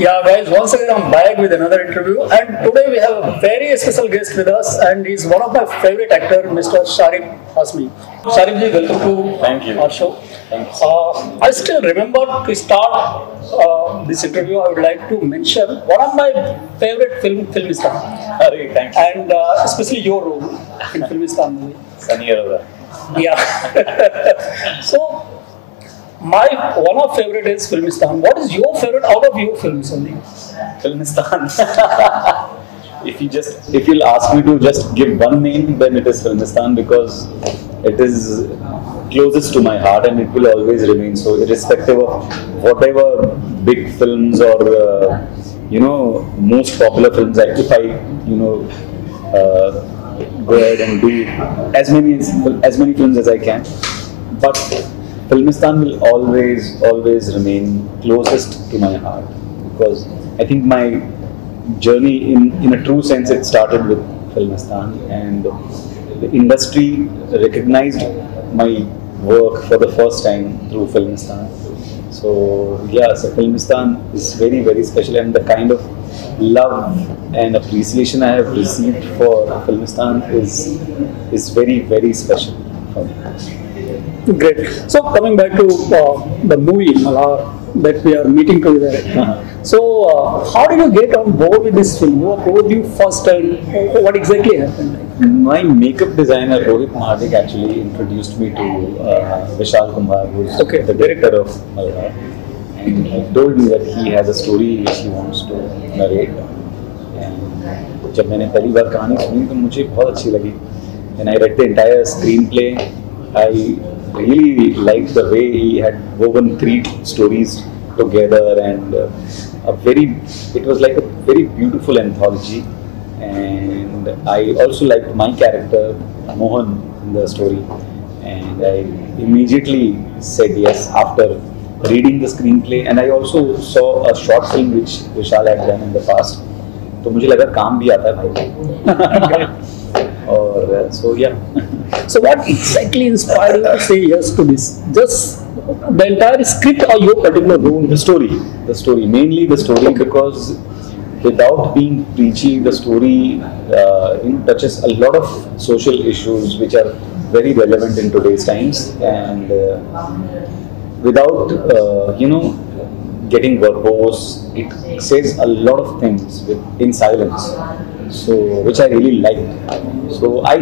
Yeah, guys, once again I'm back with another interview, and today we have a very special guest with us, and he's one of my favorite actor, Mr. Sharif Hasmi. Sharif ji, welcome to Thank you. our show. Thanks. I still remember to start this interview, I would like to mention one of my favorite filmistan, Thanks. and especially your role in Filmistan movie. Sunny Arora. Yeah. So, my one of favorite is Filmistan. What is your favorite out of your films only? Filmistan. if you'll ask me to just give one name, then it is Filmistan because it is closest to my heart and it will always remain so, irrespective of whatever big films or most popular films. If I go ahead and do as many films as I can, but Filmistan will always remain closest to my heart because I think my journey in a true sense it started with Filmistan, and the industry recognized my work for the first time through Filmistan. So yeah, so Filmistan is very, very special, and the kind of love and appreciation I have received for Filmistan is very, very special for me. Great. So coming back to the movie Malhar that we are meeting together. So how did you get on board with this film? Who was you first and what exactly happened? My makeup designer Rohit Mahadik actually introduced me to Vishal Kumbhar, who is the director of Malhar, and he told me that he has a story which he wants to narrate. And जब मैंने पहली बार कहानी सुनी तो मुझे बहुत अच्छी लगी. When I read the entire screenplay, I really liked the way he had woven 3 stories together, and it was like a very beautiful anthology. And I also liked my character Mohan in the story, and I immediately said yes after reading the screenplay. And I also saw a short film which Vishal had done in the past, तो मुझे लगा काम भी आता है भाई. और so yeah. So what exactly inspired you to say yes to this? Just the entire script or your particular role? The story, mainly the story, because without being preachy, the story touches a lot of social issues which are very relevant in today's times, and without getting verbose, it says a lot of things in silence. So, which I really liked. So I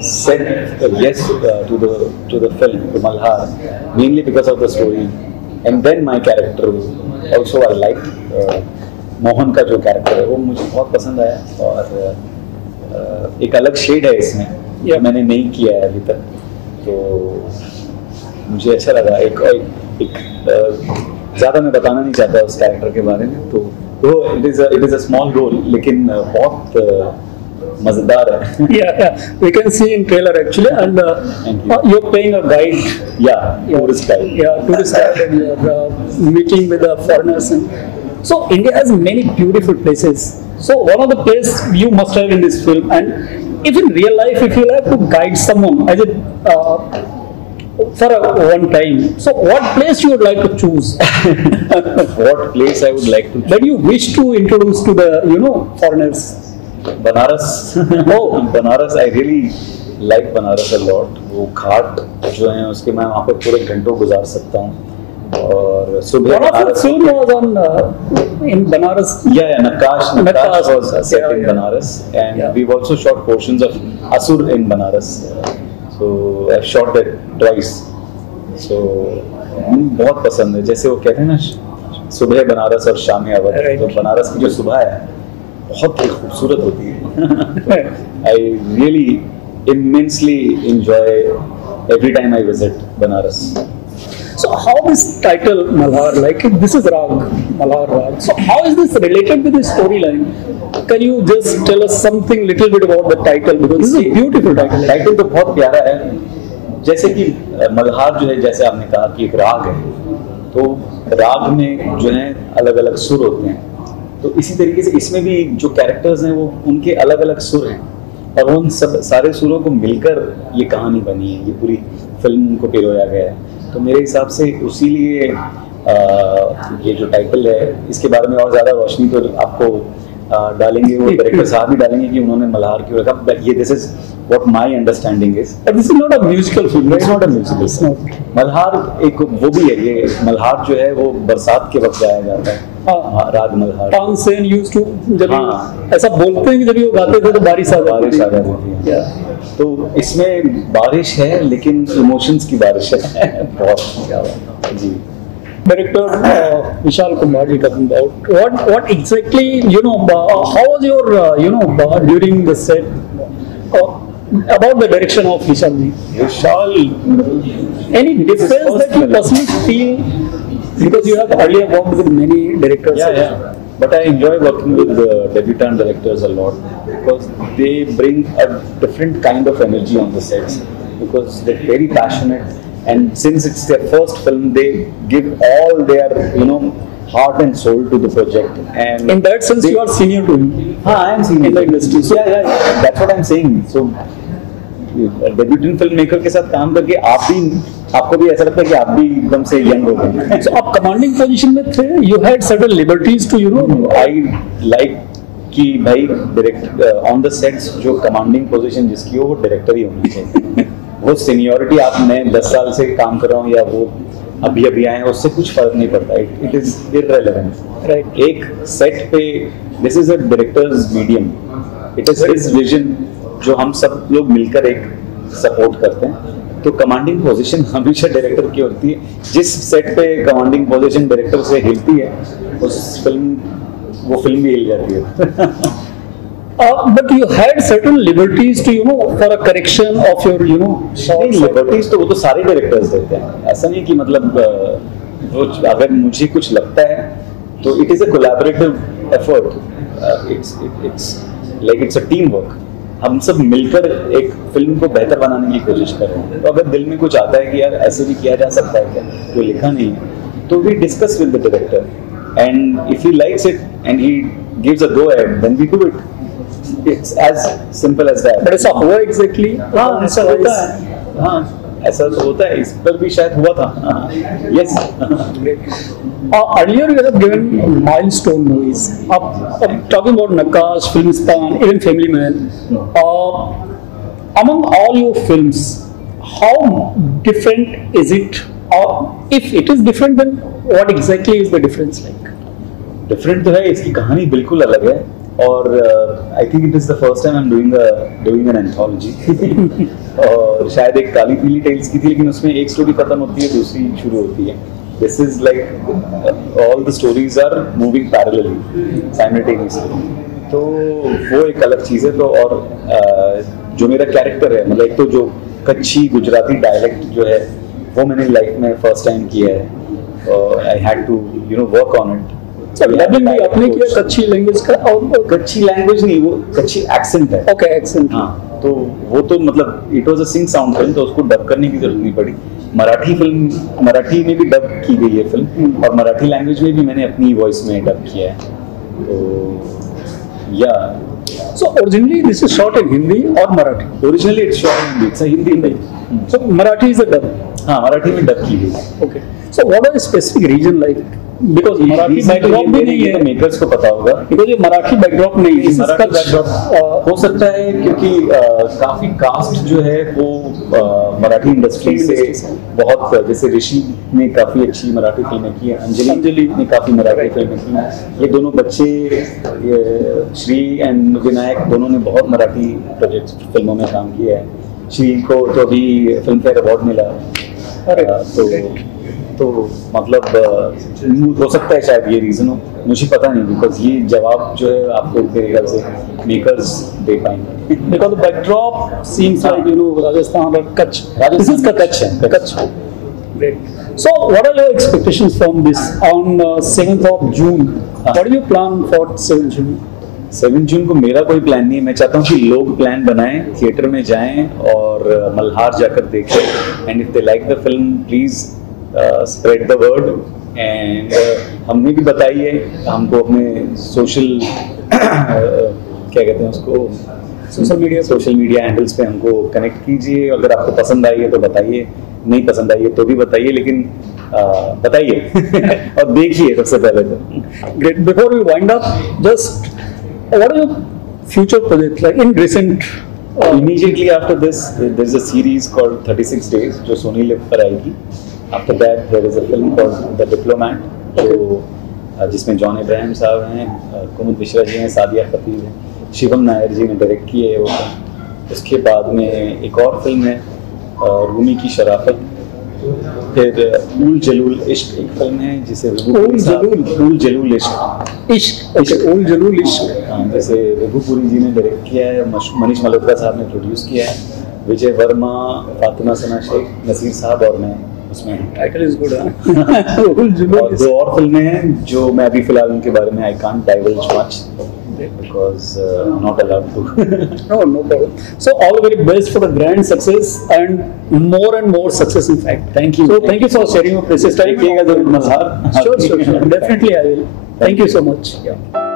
said yes to the film, to Malhar, mainly because of the story. And then my character also I liked. Mohan का जो कैरेक्टर है वो मुझे बहुत पसंद आया, और एक अलग शेड है इसमें जो मैंने नहीं किया है अभी तक, तो मुझे अच्छा लगा. एक ज़्यादा मैं बताना नहीं चाहता उस कैरेक्टर के बारे में, तो it is a small role, लेकिन बहुत मजेदार है. Yeah, we can see in trailer actually, and you're playing a guide. Tourist guide. Tourist guide, and you're meeting with the foreigners. So India has many beautiful places. So one of the places you must have in this film, and if in real life, if you have to guide someone as for one time, so what place you would like to choose? What place I would like to choose? That you wish to introduce to the foreigners? Banaras. Banaras. I really like Banaras a lot. वो घाट जो हैं उसके मैं वहाँ पे पूरे घंटों गुजार सकता हूँ. और सुबह Banaras film was on in Banaras. Nakash was set in Banaras, and we've also shot portions of Asur in Banaras. So I've shot that twice. So बहुत पसंद है. जैसे वो कहते हैं ना, सुबह बनारस और शाम अवध. तो बनारस की जो सुबह है बहुत ही खूबसूरत होती है. I really immensely enjoy every time I visit Banaras. So how is title Malhar? Like this is Rag, Malhar Rag. So how is this related with the storyline? Can you just tell us something little bit about the title? Because this is a beautiful title. Title तो बहुत प्यारा है. जैसे कि मल्हार जो है, जैसे आपने कहा कि एक राग है, तो राग में जो है अलग अलग सुर होते हैं. तो इसी तरीके से इसमें भी जो कैरेक्टर्स हैं वो उनके अलग अलग सुर हैं, और उन सब सारे सुरों को मिलकर ये कहानी बनी है, ये पूरी फिल्म को पिरोया गया है. तो मेरे हिसाब से उसी लिए ये जो टाइटल है इसके बारे में और ज़्यादा रोशनी तो आपको डालेंगे, वो डायरेक्टर साहब भी डालेंगे कि उन्होंने मल्हार क्यों रखा। ये this is what my understanding is, but this is not a musical film, it's not a musical. Malhar एक वो भी है, ये मल्हार जो है वो बरसात के वक्त गाया जाता है। हाँ, राग मल्हार। तानसेन यूज्ड टू, जब ऐसा बोलते हैं कि जब वो गाते थे तो बारिश आ जाती थी। तो इसमें बारिश है लेकिन इमोशंस की बारिश है। बहुत क्या बात जी। Director Vishal Kumar ji talking about what exactly, you know, how was your during the set about the direction of Vishal ji? Vishal, any difference that you personally feel, because you have earlier worked with many directors? Yeah. But I enjoy working with debutant directors a lot because they bring a different kind of energy on the sets because they're very passionate. And since it's their first film, they give all their, heart and soul to the project. And in that sense, you are senior to him. I am senior in the industry. So, yeah. That's what I'm saying. So, debutant film maker के साथ काम करके आपको भी ऐसा लगता है कि आप भी एकदम से यंग हो गए। So, आप कमांडिंग पोजीशन में थे, you had certain liberties to, I like कि भाई डायरेक्टर ऑन द सेट्स जो कमांडिंग पोजीशन जिसकी हो वो डायरेक्टर ही होनी चाहिए। वो सीनियरिटी आप मैं 10 साल से काम कर रहा हूँ या वो अभी आए हैं उससे कुछ फर्क नहीं पड़ता। It is irrelevant, right. एक सेट पे this is a directors medium, it is his vision जो हम सब लोग मिलकर एक सपोर्ट करते हैं। तो कमांडिंग पोजीशन हमेशा डायरेक्टर की होती है। जिस सेट पे कमांडिंग पोजीशन डायरेक्टर से हिलती है वो फिल्म भी हिल जाती है। But you had certain liberties to, for a correction of your, shots. Liberties तो वो तो सारे डायरेक्टर्स देते हैं। ऐसा नहीं कि मतलब अगर मुझे कुछ लगता है तो it is a collaborative effort. It's a team work. हम सब मिलकर एक फिल्म को बेहतर बनाने की कोशिश कर रहे हैं। तो अगर दिल में कुछ आता है कि यार ऐसे भी किया जा सकता है क्या, तो लिखा नहीं है, तो we discuss with the director and if he likes it and he gives a go ahead then we do it. It's as simple as that. But ऐसा हुआ exactly? हाँ, ऐसा होता है। हाँ, ऐसा तो होता है। इस पर भी शायद हुआ था। Yes. Earlier you have given milestone movies. Talking about Nakash, Filmistan, even Family Man. Among all your films, how different is it? Or if it is different, then what exactly is the difference like? Different तो है, इसकी कहानी बिल्कुल अलग है। और I think it is the first time I am doing an anthology. और शायद एक काली पीली टेल्स की थी, लेकिन उसमें एक स्टोरी खत्म होती है, दूसरी शुरू होती है। This is like all the stories are moving parallelly simultaneously. तो वो एक अलग चीज़ है। तो और जो मेरा कैरेक्टर है, मतलब एक तो जो कच्छी गुजराती डायलेक्ट जो है वो मैंने लाइफ में फर्स्ट टाइम किया है। और I had to work on it. Dubbing भी आपने किया कच्छी लैंग्वेज का? और कच्छी लैंग्वेज नहीं, वो कच्छी एक्सेंट है। Okay, accent. हाँ, तो वो तो मतलब it was a sync sound film, तो उसको डब करने की जरूरत नहीं पड़ी। मराठी में भी डब की गई है फिल्म, और मराठी लैंग्वेज में भी मैंने अपनी वॉइस में डब किया है। तो या So originally this is shot in Hindi or Marathi? Originally it's shot in Hindi. It's a Hindi. So Marathi is a dub. हाँ, मराठी में डब की गई। Okay. So what are the specific region like? Because Marathi बैकड्रॉप भी नहीं है, तो मेकर्स को पता होगा। Because ये मराठी बैकड्रॉप नहीं है। मराठी बैकड्रॉप हो सकता है क्योंकि काफी कास्ट जो है वो मराठी इंडस्ट्री से बहुत, जैसे ऋषि ने काफी अच्छी मराठी फिल्में की है, अंजलि ने काफी मराठी फिल्में की हैं। ये दोनों बच्चे श्री एंड विनायक दोनों ने बहुत मराठी प्रोजेक्ट्स फिल्मों में काम किया है। श्री को तो अभी फिल्म फेयर अवार्ड मिला। तो मतलब हो सकता है शायद ये रीजन हो, मुझे पता नहीं, बिकॉज ये जवाब जो है आपको मेरे ख्याल से मेकर्स दे पाएंगे। Because the backdrop seems like Rajasthan और Kutch. This is Kutch. Great. So what are your expectations from this on 7th of June? What do you plan for 7th June? 7 जून को मेरा कोई प्लान नहीं है। मैं चाहता हूँ कि लोग प्लान बनाएं, थिएटर में जाएं और मल्हार जाकर देखें। And if they like the film please spread the word. And हमने भी बताई है, हमको अपने सोशल क्या कहते हैं उसको, सोशल मीडिया हैंडल्स पे हमको कनेक्ट कीजिए। अगर आपको पसंद आई है तो बताइए, नहीं पसंद आई है तो भी बताइए, लेकिन बताइए और देखिए सबसे पहले तो। Great. Before we wind up, just what are your future projects like in recent? Immediately after this, there is a series called 36 Days जो सोनी लिव पर आएगी। After that, there is a film called The Diplomat जो जिसमें जॉन इब्राहिम साहब हैं, कुमुद मिश्रा जी हैं, सादिया खतीब हैं, शिवम नायर जी ने डायरेक्ट की है वो फिल्म। उसके बाद में एक और फिल्म है रूमी की शराफत, फिर ऊल जलूल इश्क एक फिल्म है जिसे ऊल जलूल इश्क जैसे रघुपुरी जी ने डायरेक्ट किया है, मनीष मल्होत्रा साहब ने प्रोड्यूस किया है, विजय वर्मा, फातिमा सना शेख, नसीर साहब और मैं उसमें। Title is good. और दो और फिल्में हैं जो मैं अभी फिलहाल उनके बारे में I can't divulge much because not allowed to. No problem. So all the very best for the grand success and more success in fact. Thank you. So thank you for sharing your precious time. Sure. Definitely I will. Thank you so much. Yeah.